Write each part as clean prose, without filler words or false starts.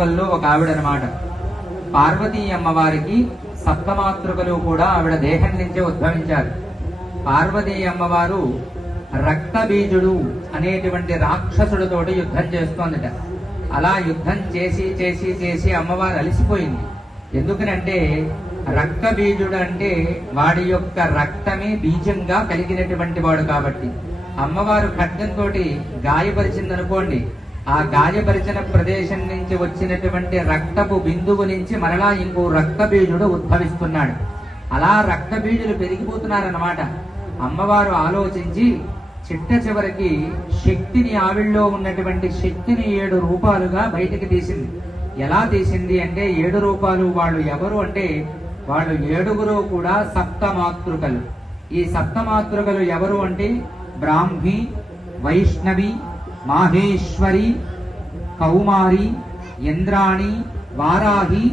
సప్తమాతృకల్లో ఒక ఆవిడనమాట. పార్వతీ అమ్మవారికి సప్తమాతృకలు కూడా ఆవిడ దేహం నుంచే ఉద్భవించారు. పార్వతీ అమ్మవారు రక్తబీజుడు అనేటువంటి రాక్షసుడితోటి యుద్ధం చేస్తోందట. అలా యుద్ధం చేసి చేసి చేసి అమ్మవారు అలసిపోయింది. ఎందుకనంటే రక్తబీజుడు అంటే వాడి యొక్క రక్తమే బీజంగా కలిగినటువంటి వాడు కాబట్టి. అమ్మవారు ఖడ్గంతో గాయపరిచిందనుకోండి, ఆ గాయపరిచిన ప్రదేశం నుంచి వచ్చినటువంటి రక్తపు బిందువు నుంచి మరలా ఇంకో రక్తబీజుడు ఉద్భవిస్తున్నాడు. అలా రక్తబీజులు పెరిగిపోతున్నారన్నమాట. అమ్మవారు ఆలోచించి చిట్ట చివరికి శక్తిని, ఆవిళ్ళలో ఉన్నటువంటి శక్తిని 7 రూపాలుగా బయటికి తీసింది. ఎలా తీసింది అంటే 7 రూపాలు వాళ్ళు ఎవరు అంటే వాళ్ళు 7గురు కూడా సప్తమాతృకలు. ఈ సప్తమాతృకలు ఎవరు అంటే బ్రాహ్మి, వైష్ణవి, మాహేశ్వరి, కౌమారి, ఇంద్రాణి, వారాహి,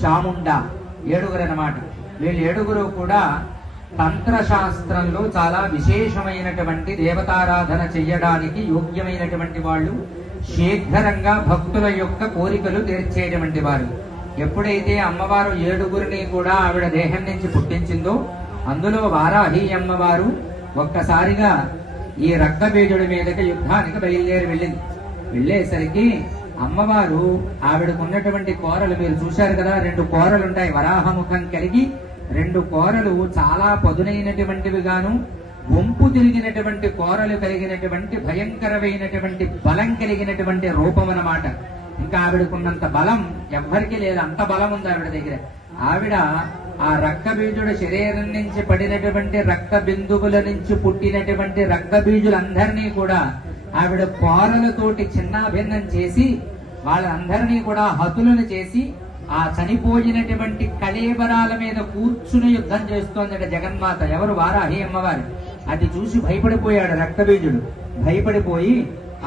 చాముండ 7గురు అన్నమాట. వీళ్ళు 7గురు కూడా తంత్రశాస్త్రంలో చాలా విశేషమైనటువంటి దేవతారాధన చెయ్యడానికి యోగ్యమైనటువంటి వాళ్ళు, శీఘ్రంగా భక్తుల యొక్క కోరికలు తీర్చేటువంటి వారు. ఎప్పుడైతే అమ్మవారు 7గురిని కూడా ఆవిడ దేహం నుంచి పుట్టించిందో అందులో వారాహి అమ్మవారు ఒక్కసారిగా ఈ రక్తబీజుడి మీదకి యుద్ధానికి బయలుదేరి వెళ్ళింది. వెళ్ళేసరికి అమ్మవారు ఆవిడకున్నటువంటి కోరలు మీరు చూశారు కదా, 2 కోరలు ఉంటాయి. వరాహముఖం కలిగి 2 కోరలు చాలా పదునైనటువంటివి గాను, వంపు తిరిగినటువంటి కోరలు కలిగినటువంటి భయంకరమైనటువంటి బలం కలిగినటువంటి రూపం అన్నమాట. ఇంకా ఆవిడకున్నంత బలం ఎవ్వరికీ లేదు, అంత బలం ఉంది ఆవిడ దగ్గర. ఆవిడ ఆ రక్తబీజుడు శరీరం నుంచి పడినటువంటి రక్త బిందువుల నుంచి పుట్టినటువంటి రక్తబీజులందరినీ కూడా ఆవిడ కోరలతోటి చిన్నాభిన్నం చేసి వాళ్ళందరినీ కూడా హతులను చేసి ఆ చనిపోయినటువంటి కళేబరాల మీద కూర్చుని యుద్ధం చేస్తోందట జగన్మాత. ఎవరు? వారాహి అమ్మవారు. అది చూసి భయపడిపోయాడు రక్తబీజుడు. భయపడిపోయి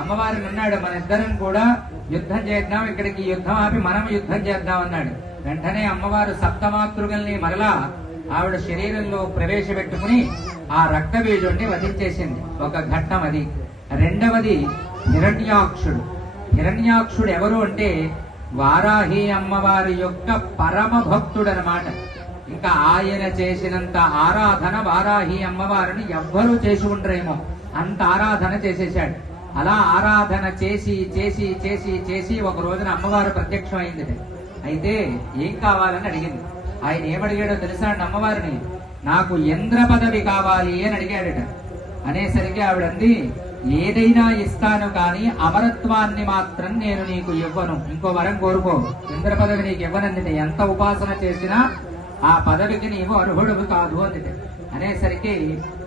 అమ్మవారిని అన్నాడు, మన ఇద్దరం కూడా యుద్ధం చేద్దాం, ఇక్కడికి యుద్ధం ఆపి మనం యుద్ధం చేద్దాం అన్నాడు. వెంటనే అమ్మవారు సప్తమాతృకల్ని మరలా ఆవిడ శరీరంలో ప్రవేశపెట్టుకుని ఆ రక్తబీజుడిని వధించేసింది. ఒక ఘట్టం అది. రెండవది హిరణ్యాక్షుడు. హిరణ్యాక్షుడు ఎవరు అంటే వారాహి అమ్మవారి యొక్క పరమ భక్తుడు అన్నమాట. ఇంకా ఆయన చేసినంత ఆరాధన వారాహి అమ్మవారిని ఎవ్వరూ చేసి ఉండరేమో, అంత ఆరాధన చేసేశాడు. అలా ఆరాధన చేసి చేసి చేసి చేసి ఒక రోజున అమ్మవారు ప్రత్యక్షం అయింది. అయితే ఏం కావాలని అడిగింది. ఆయన ఏమడిగాడో తెలుసా అండి అమ్మవారిని? నాకు ఇంద్ర పదవి కావాలి అని అడిగాడట. అనేసరికి ఆవిడంది, ఏదైనా ఇస్తాను కానీ అమరత్వాన్ని మాత్రం నేను నీకు ఇవ్వను, ఇంకో వరం కోరుకో, ఇంద్ర పదవి నీకు ఇవ్వనంది. ఎంత ఉపాసన చేసినా ఆ పదవికి నీవు అర్హుడు కాదు అంది. అనేసరికి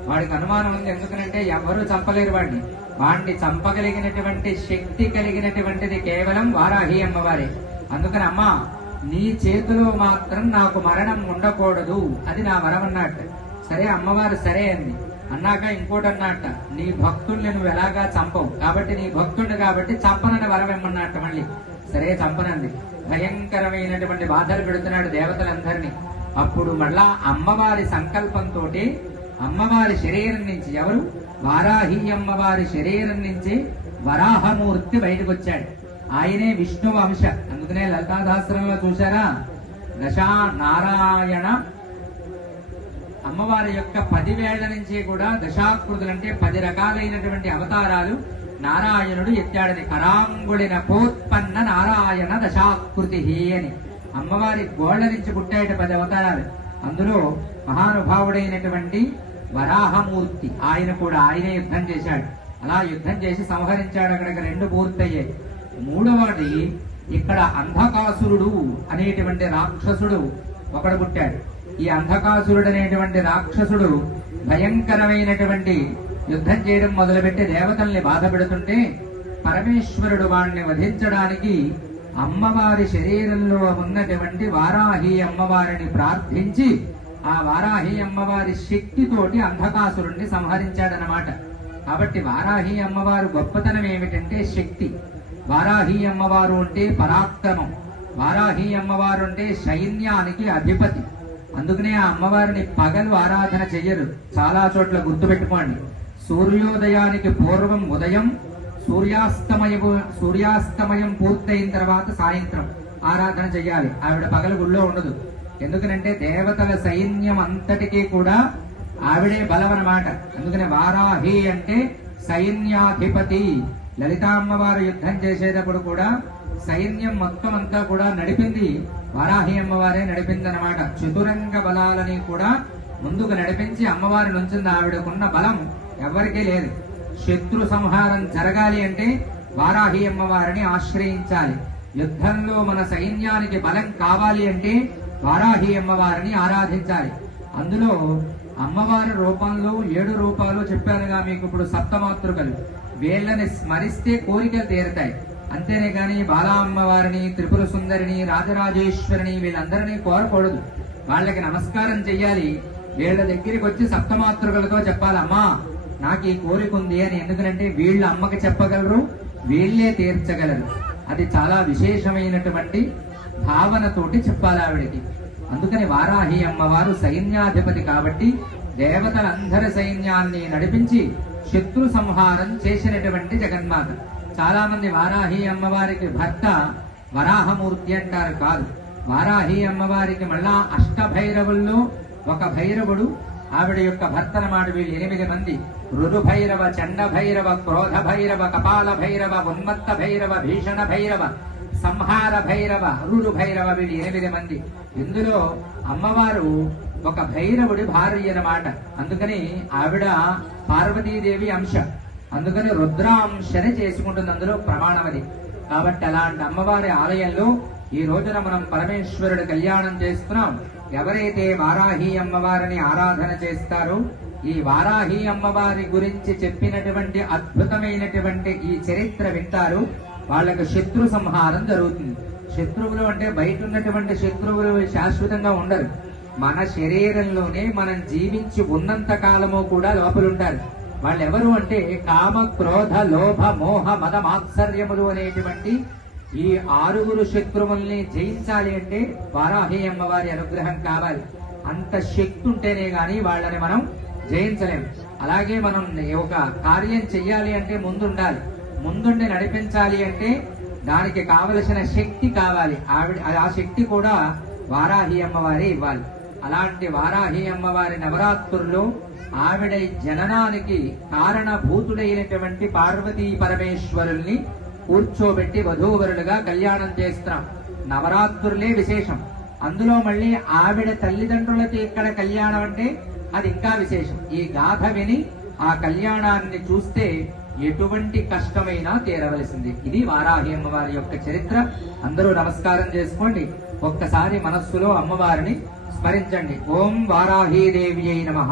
వాడికి అనుమానం ఉంది. ఎందుకనంటే ఎవరూ చంపలేరు వాడిని. వాడిని చంపగలిగినటువంటి శక్తి కలిగినటువంటిది కేవలం వారాహి అమ్మవారే. అందుకని అమ్మ, నీ చేతిలో మాత్రం నాకు మరణం ఉండకూడదు, అది నా వరం అన్నట్టు. సరే అమ్మవారు సరే అంది. అన్నాక ఇంకోటి అన్నట్ట, నీ భక్తుల్ని నువ్వు ఎలాగా చంపవు కాబట్టి నీ భక్తుడు కాబట్టి చంపనని వరం ఏమన్నట్ట. మళ్ళీ సరే చంపనంది. భయంకరమైనటువంటి బాధలు పెడుతున్నాడు దేవతలందరినీ. అప్పుడు మళ్ళా అమ్మవారి సంకల్పంతో అమ్మవారి శరీరం నుంచి, ఎవరు? వారాహి అమ్మవారి శరీరం నుంచి వరాహమూర్తి బయటకు వచ్చాడు. ఆయనే విష్ణువు అంశ. అందుకనే లలితాశాస్త్రంలో చూసారా, దశా నారాయణ అమ్మవారి యొక్క 10 వేళ్ల నుంచి కూడా దశాకృతులు అంటే 10 రకాలైనటువంటి అవతారాలు నారాయణుడు ఎత్తాడని. కరాంగుళిన పోత్పన్న నారాయణ దశాకృతి అని అమ్మవారి గోళ్ల నుంచి పుట్టాయట 10 అవతారాలు. అందులో మహానుభావుడైనటువంటి వరాహమూర్తి ఆయన కూడా ఆయనే యుద్ధం చేశాడు. అలా యుద్ధం చేసి సంహరించాడు. అక్కడికి 2 పూర్తయ్యాయి. మూడవది ఇక్కడ అంధకాసురుడు అనేటువంటి రాక్షసుడు ఒకడు పుట్టాడు. ఈ అంధకాసురుడు అనేటువంటి రాక్షసుడు భయంకరమైనటువంటి యుద్ధం చేయడం మొదలుపెట్టి దేవతల్ని బాధ పెడుతుంటే పరమేశ్వరుడు వాణ్ణి వధించడానికి అమ్మవారి శరీరంలో ఉన్నటువంటి వారాహి అమ్మవారిని ప్రార్థించి ఆ వారాహి అమ్మవారి శక్తితోటి అంధకాసురుణ్ణి సంహరించాడనమాట. కాబట్టి వారాహి అమ్మవారు గొప్పతనం ఏమిటంటే శక్తి. వారాహి అమ్మవారు అంటే పరాక్రమం. వారాహి అమ్మవారు అంటే సైన్యానికి అధిపతి. అందుకనే ఆ అమ్మవారిని పగలు ఆరాధన చెయ్యరు. చాలా చోట్ల గుర్తుపెట్టుకోండి. సూర్యోదయానికి పూర్వం ఉదయం, సూర్యాస్తమయం పూర్తయిన తర్వాత సాయంత్రం ఆరాధన చెయ్యాలి. ఆవిడ పగలు గుళ్ళో ఉండదు. ఎందుకనంటే దేవతల సైన్యం అంతటికీ కూడా ఆవిడే బలం అన్నమాట. అందుకని వారాహి అంటే సైన్యాధిపతి. లలితామ్మవారు యుద్ధం చేసేటప్పుడు కూడా సైన్యం మొత్తం అంతా కూడా నడిపింది వారాహి అమ్మవారే నడిపిందనమాట. చతురంగ బలాలని కూడా ముందుకు నడిపించి అమ్మవారి నుంచింది. ఆవిడకున్న బలం ఎవరికీ లేదు. శత్రు సంహారం జరగాలి అంటే వారాహి అమ్మవారిని ఆశ్రయించాలి. యుద్ధంలో మన సైన్యానికి బలం కావాలి అంటే వారాహి అమ్మవారిని ఆరాధించాలి. అందులో అమ్మవారి రూపంలో 7 రూపాలు చెప్పానుగా మీకు. ఇప్పుడు సప్తమాతృకలు, వీళ్ళని స్మరిస్తే కోరికలు తీరుతాయి. అంతేనే గాని బాలా అమ్మవారిని, త్రిపుర సుందరిని, రాజరాజేశ్వరిని వీళ్ళందరినీ కోరకూడదు. వాళ్ళకి నమస్కారం చెయ్యాలి. వీళ్ళ దగ్గరికి వచ్చి సప్తమాతృకలతో చెప్పాలి, అమ్మా నాకు ఈ కోరిక ఉంది అని. ఎందుకంటే వీళ్ళ అమ్మకి చెప్పగలరు, వీళ్ళే తీర్చగలరు. అది చాలా విశేషమైనటువంటి భావనతోటి చెప్పాలి ఆవిడికి. అందుకని వారాహి అమ్మవారు సైన్యాధిపతి కాబట్టి దేవతలందరి సైన్యాన్ని నడిపించి శత్రు సంహారం చేసినటువంటి జగన్మాత. చాలా మంది వారాహి అమ్మవారికి భర్త వరాహమూర్తి అంటారు. కాదు, వారాహి అమ్మవారికి మళ్ళా అష్టభైరవుల్లో ఒక భైరవుడు ఆవిడ యొక్క భర్త అన్నమాట. వీళ్ళు 8 మంది: రురు భైరవ, చండ భైరవ, క్రోధ భైరవ, కపాల భైరవ, ఉన్మత్త భైరవ, భీషణ భైరవ, సంహార భైరవ, రురు భైరవ. వీళ్ళు 8 మంది. ఇందులో అమ్మవారు ఒక భైరవుడి భార్య అన్నమాట. అందుకని ఆవిడ పార్వతీదేవి అంశ. అందుకని రుద్రాంశని చేసుకుంటుంది. అందులో ప్రమాణం అది. కాబట్టి అలాంటి అమ్మవారి ఆలయంలో ఈ రోజున మనం పరమేశ్వరుడు కళ్యాణం చేస్తున్నాం. ఎవరైతే వారాహి అమ్మవారిని ఆరాధన చేస్తారో, ఈ వారాహి అమ్మవారి గురించి చెప్పినటువంటి అద్భుతమైనటువంటి ఈ చరిత్ర వింటారు, వాళ్ళకు శత్రు సంహారం జరుగుతుంది. శత్రువులు అంటే బయట ఉన్నటువంటి శత్రువులు శాశ్వతంగా ఉండరు. మన శరీరంలోనే మనం జీవించి ఉన్నంత కాలము కూడా లోపలుంటారు. వాళ్ళు ఎవరు అంటే కామ, క్రోధ, లోభ, మోహ, మద, మాత్సర్యములు అనేటువంటి ఈ 6 శత్రువుల్ని జయించాలి అంటే వారాహి అమ్మవారి అనుగ్రహం కావాలి. అంత శక్తి ఉంటేనే గాని వాళ్ళని మనం జయించలేం. అలాగే మనం ఒక కార్యం చెయ్యాలి అంటే ముందుండాలి. ముందుండి నడిపించాలి అంటే దానికి కావలసిన శక్తి కావాలి. ఆ శక్తి కూడా వారాహి అమ్మవారే ఇవ్వాలి. అలాంటి వారాహి అమ్మవారి నవరాత్రుల్లో ఆవిడ జననానికి కారణభూతుడైనటువంటి పార్వతీ పరమేశ్వరుల్ని కూర్చోబెట్టి వధూవరులుగా కళ్యాణం చేస్తున్నాం. నవరాత్రులే విశేషం. అందులో మళ్ళీ ఆవిడ తల్లిదండ్రులకి ఇక్కడ కళ్యాణం అంటే అది ఇంకా విశేషం. ఈ గాథ విని ఆ కళ్యాణాన్ని చూస్తే ఎటువంటి కష్టమైనా తీరవలసింది. ఇది వారాహి అమ్మవారి యొక్క చరిత్ర. అందరూ నమస్కారం చేసుకోండి. ఒక్కసారి మనస్సులో అమ్మవారిని స్మరించండి. ఓం వారాహీదేవ్యై నమః.